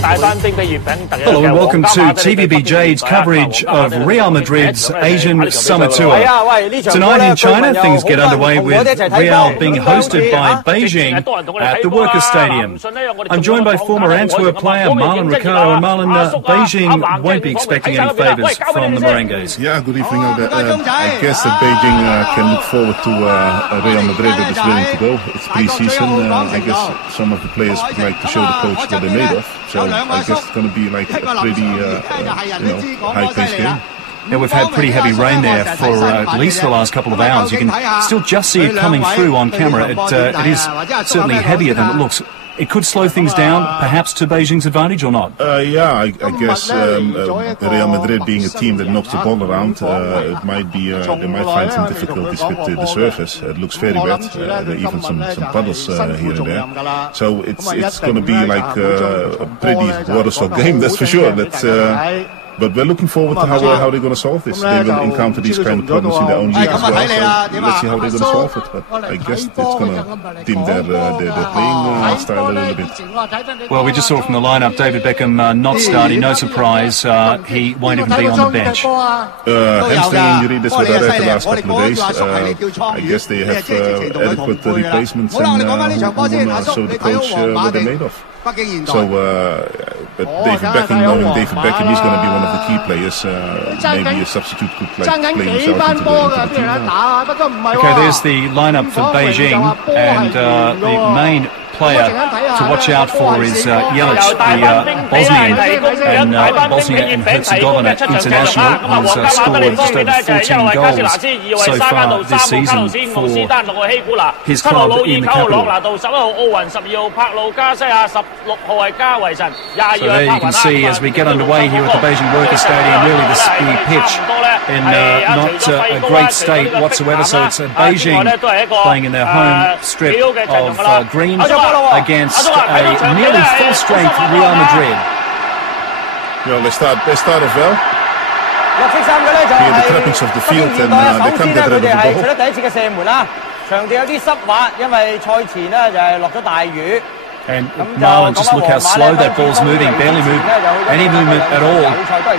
Hello and welcome to TVBJ's coverage of Real Madrid's Asian Summer Tour. Tonight in China, things get underway with Real being hosted by Beijing at the Workers' Stadium. I'm joined by former Antwerp player Marlon Ricardo. And Marlon, Beijing won't be expecting any favours from the Merengues. Yeah, good evening. I guess that Beijing can look forward to a Real Madrid that is willing to go. It's pre-season. I guess some of the players would like to show the coach what they're made of. So I guess it's going to be like a pretty, high-paced game. Yeah, we've had pretty heavy rain there for at least the last couple of hours. You can still just see it coming through on camera. It is certainly heavier than it looks. It could slow things down, perhaps to Beijing's advantage or not? Yeah, I guess Real Madrid being a team that knocks the ball around, it might be they might find some difficulties with the surface. It looks very wet. There are even some puddles here and there. So it's going to be like a pretty water-soaked game, that's for sure. But we're looking forward to how they're going to solve this. They will encounter these kind of problems in their own league as well. So let's see how they're going to solve it. But I guess it's going to dim their playing style a little bit. Well, we just saw from the lineup David Beckham not starting. No surprise, he won't even be on the bench. Hamstring injury. That's what I read the last couple of days. I guess they have adequate replacements and who will show the coach what they're made of. So, but David Beckham, knowing David Beckham, he's going to be one of the key players. Maybe a substitute could play himself into the team now. Okay, there's the lineup for Beijing, and the main player to watch out for is Jelic, the Bosnian and Bosnia and Herzegovina international, who's scored just over 14 goals so far this season for his club in the capital. So there you can see as we get underway here at the Beijing Workers' Stadium, really the pitch in not a great state whatsoever. So it's Beijing playing in their home strip of green against a nearly full-strength Real Madrid. Well, they start off well. Here the trappings of the field and they can't get rid of the ball. And Marlon, just look how slow that ball's moving, barely moved any movement at all.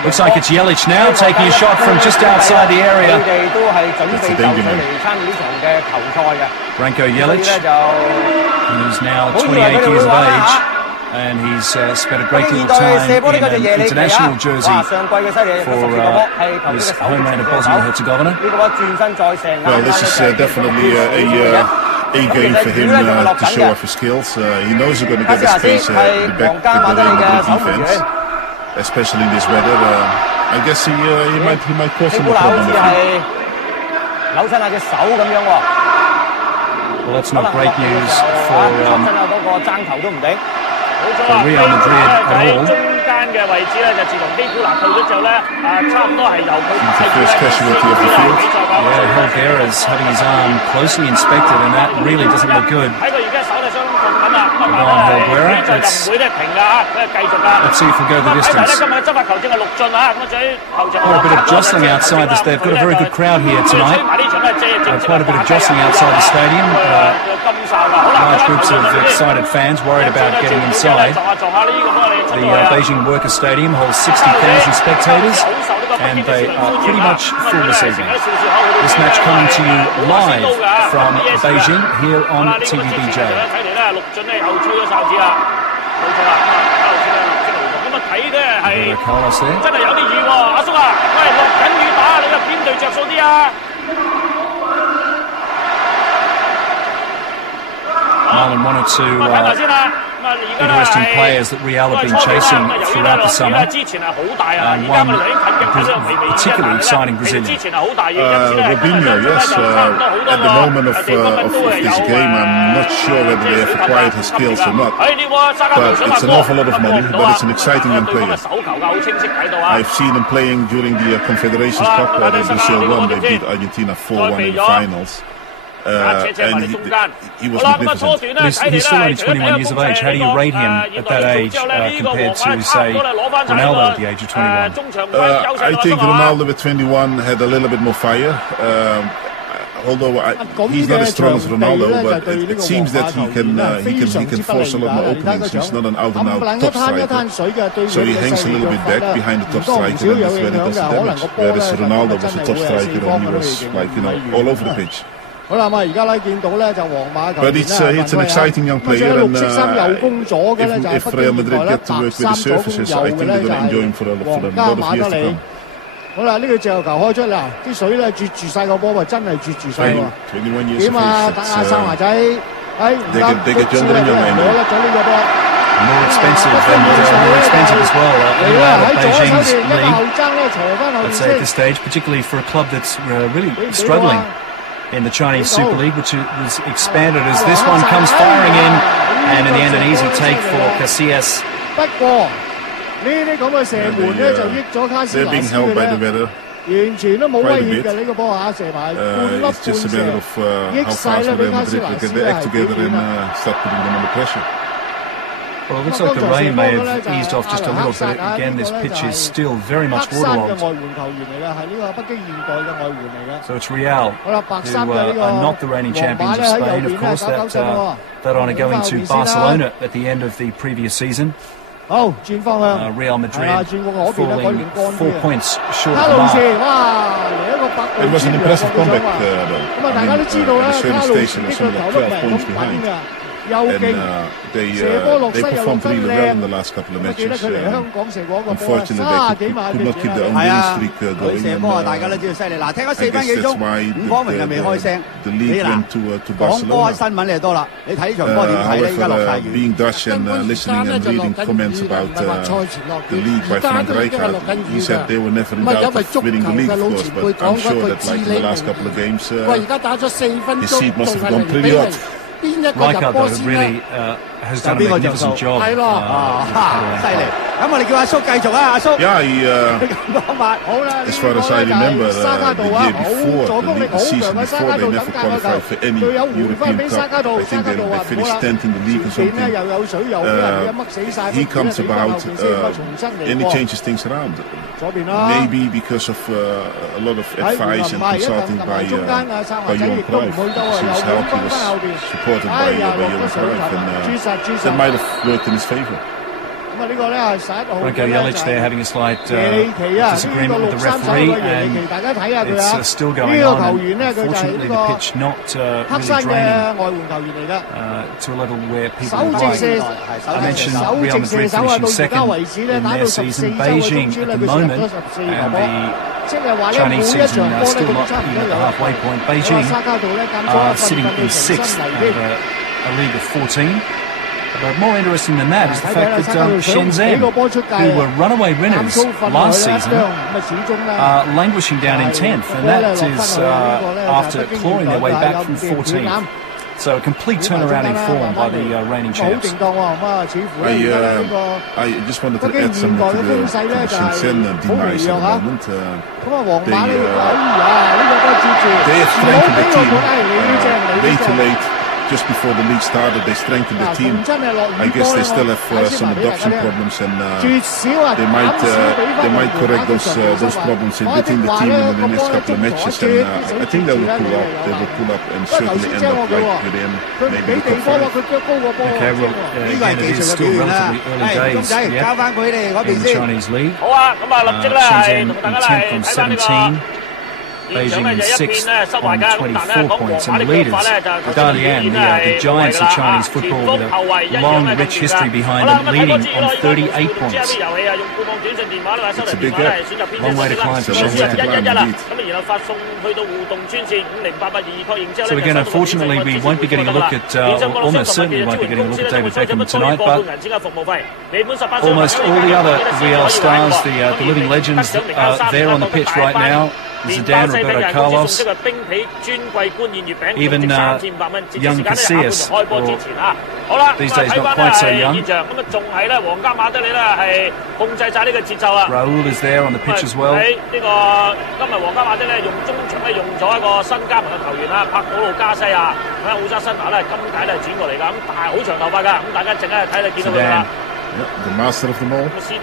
Looks like it's Jelic now taking a shot from just outside the area. It's a danger man. Branko Jelic, who's now 28 years of age, and he's spent a great deal of time in an international jersey for his homeland of Bosnia and Herzegovina. Well, this is definitely a game for him to show off his skills. He knows he's going to get the space at the back of the Real Madrid defense, especially in this weather. I guess he might cause some problem. Well, that's not great news for Real Madrid at all. He's the first casualty of the field. Yeah, Helguera's having his arm closely inspected, and that really doesn't look good. Helguera, let's see if we'll go the distance. Quite a bit of jostling outside this. They've got a very good crowd here tonight. Quite a bit of jostling outside the stadium. Large groups of excited fans worried about getting inside. The Beijing Workers' Stadium holds 60,000 spectators, and they are pretty much full this evening. This match coming to you live from Beijing here on TVBJ. Carlos there. Marlon, one or two interesting players that Real have been chasing throughout the summer, and one particularly exciting Brazilian. Robinho, yes. At the moment of this game, I'm not sure whether they have acquired his skills or not, but it's an awful lot of money, but it's an exciting young player. I've seen him playing during the Confederations Cup where Brazil won. They beat Argentina 4-1 in the finals. And he was magnificent. But he's still only 21 years of age. How do you rate him at that age compared to, say, Ronaldo at the age of 21? I think Ronaldo at 21 had a little bit more fire. although he's not as strong as Ronaldo, but it seems that he can force a lot more openings. He's not an out-and-out top striker, so he hangs a little bit back behind the top striker, and that's when he does the damage. Whereas Ronaldo was a top striker, and he was all over the pitch. But it's an exciting young player, and if Real Madrid get to work with the surfaces, I think they're going to enjoy him for a lot of years to come. 好啦，呢個自由球開出嚟，啲水咧啜住晒個波喎，真係啜住晒喎。點啊，等下生華仔，哎，唔得，攞甩咗呢個波。More expensive as well. Out of Beijing's league. I'd say at this stage, particularly for a club that's really struggling in the Chinese Super League, which was expanded as this one comes firing in, and in the end an easy take for Casillas. 不過呢啲咁嘅射門咧就益咗卡斯拿斯嘅咧，完全都冇威脅嘅呢個波嚇，射埋半粒半射，益晒啦俾卡斯拿斯係。Well, it looks like the rain may have eased off just a little, but again, this pitch is still very much waterlogged. So it's Real, who are not the reigning champions of Spain, of course, that honour going to Barcelona at the end of the previous season. Real Madrid falling 4 points short of the mark. It was an impressive comeback, though. At a certain stage, they were something like 12 points behind. And they performed really well in the last couple of matches. Unfortunately, they could not keep their own winning streak going. And, I guess that's why the league went to Barcelona. However, being Dutch and listening and reading comments about the league by Frank Rijkaard, he said they were never in doubt of winning the league, of course. But I'm sure that, like in the last couple of games, his seat must have gone pretty hot. Rijkaard, though, really has done a magnificent job. As far as I remember, the year before, the season before, they never qualified for any European Cup. I think they finished 10th in the league or something. He comes about and he changes things around. Maybe because of a lot of advice and consulting by Johan Cruyff. Since help he was supported by Johan Cruyff, and that might have worked in his favour. Branko Jelic there having a slight disagreement with the referee, and it's still going on. Unfortunately, the pitch not really draining to a level where people would like. I mentioned Real Madrid finishing second in their season. Beijing at the moment, and the Chinese season still not even at the halfway point. Beijing are sitting in sixth out of a league of 14. But more interesting than that is the fact that Shenzhen, who were runaway winners last season, are languishing down in 10th, and that is after clawing their way back from 14th. So a complete turnaround in form by the reigning champs. I just wanted to add something to the Shenzhen demise at the moment. They have strengthened the team way too late. Just before the league started, they strengthened the team. I guess they still have some adoption problems, and they might correct those problems within the team in the next couple of matches. And I think they will pull up. They will pull up and certainly end up right within maybe the top 5. Okay, well, again, it is still relatively early days yet in the Chinese league. Shenzhen in 10th on 17. Beijing in 6th on 24 points, and the leaders, Dalian, the giants of Chinese football with a long, rich history behind them, leading on 38 points. It's a big gap. Long way to climb for Shenzhen. So again, unfortunately, we won't be getting a look at, almost certainly won't be getting a look at David Beckham tonight, but almost all the other Real stars, the living legends, are there on the pitch right now. Zidane, Roberto Carlos, even young Casillas, or these days not quite so young. Raul is there on the pitch as well. Zidane. Yeah, the master of them all. Shadowed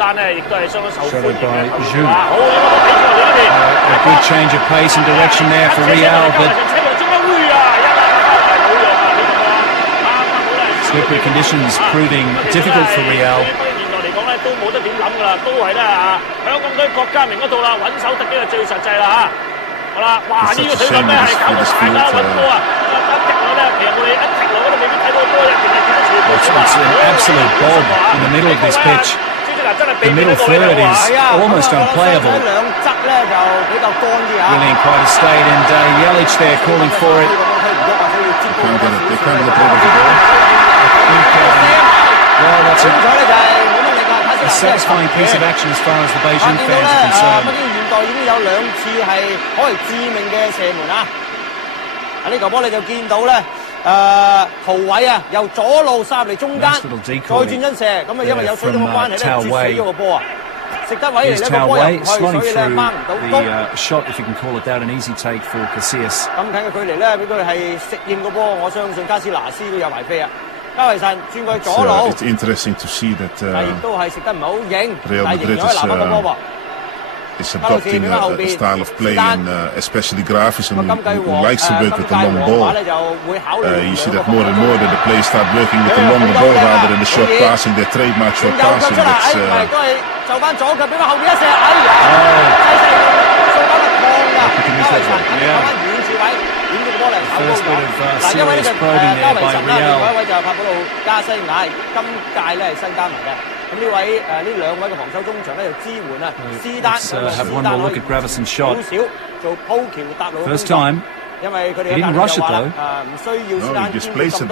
by Zhu. A good change of pace and direction there for Real, but Slippery conditions proving difficult for Real. 現在嚟講咧，都冇得點諗㗎啦，都係咧嚇香港隊郭家明嗰度啦，穩手突擊係最實際啦嚇。好啦，哇！呢個水準咧係搞到大家揾波啊！一踢落咧，其實我哋一踢落嗰度未必睇到波嘅，淨係見到全部波啊！ It's an absolute bog in the middle of this pitch. The middle third is almost unplayable. 兩側咧就比較乾啲啊。Willian quite a state, and Jelic there calling for it. They can't get rid of the ball. Well, that's a satisfying piece of action as far as the Beijing fans are concerned. 北京現代已經有兩次係可以致命嘅射門啊！呢球波你就見到咧，圖位啊，由左路殺入嚟中間，再轉身射，咁啊因為有水準嘅關係咧，截死咗個波啊！食得位嚟呢個波入唔去，所以咧掹唔到攻。shot, if you can call it that, an easy take for Casillas. 咁近嘅距離咧，俾佢係適應個波，我相信加斯拿斯都有排飛啊！加維臣轉過去左路，It's interesting to see that 但亦都係食得唔係好型，但係仍然可以拿翻個波喎。is adopting a style of play, and especially Grafison, who likes to work with the long ball. You see that more and more that the players start working with the longer ball rather than the short passing, their trademark short passing. That's, 就翻左腳俾翻後邊一射，哎呀！掃翻個抗㗎，加維臣反翻遠處位，點咗個波嚟炒高咗。嗱，因為呢個加維臣啦，另外一位就係帕普路加西亞，今屆咧係新加盟嘅。咁呢位呢兩位嘅防守中場咧就支援啊，斯丹可以少少做鋪橋搭路嘅工作，因為佢哋嘅教練就話啦，唔需要斯丹兼顧咁多。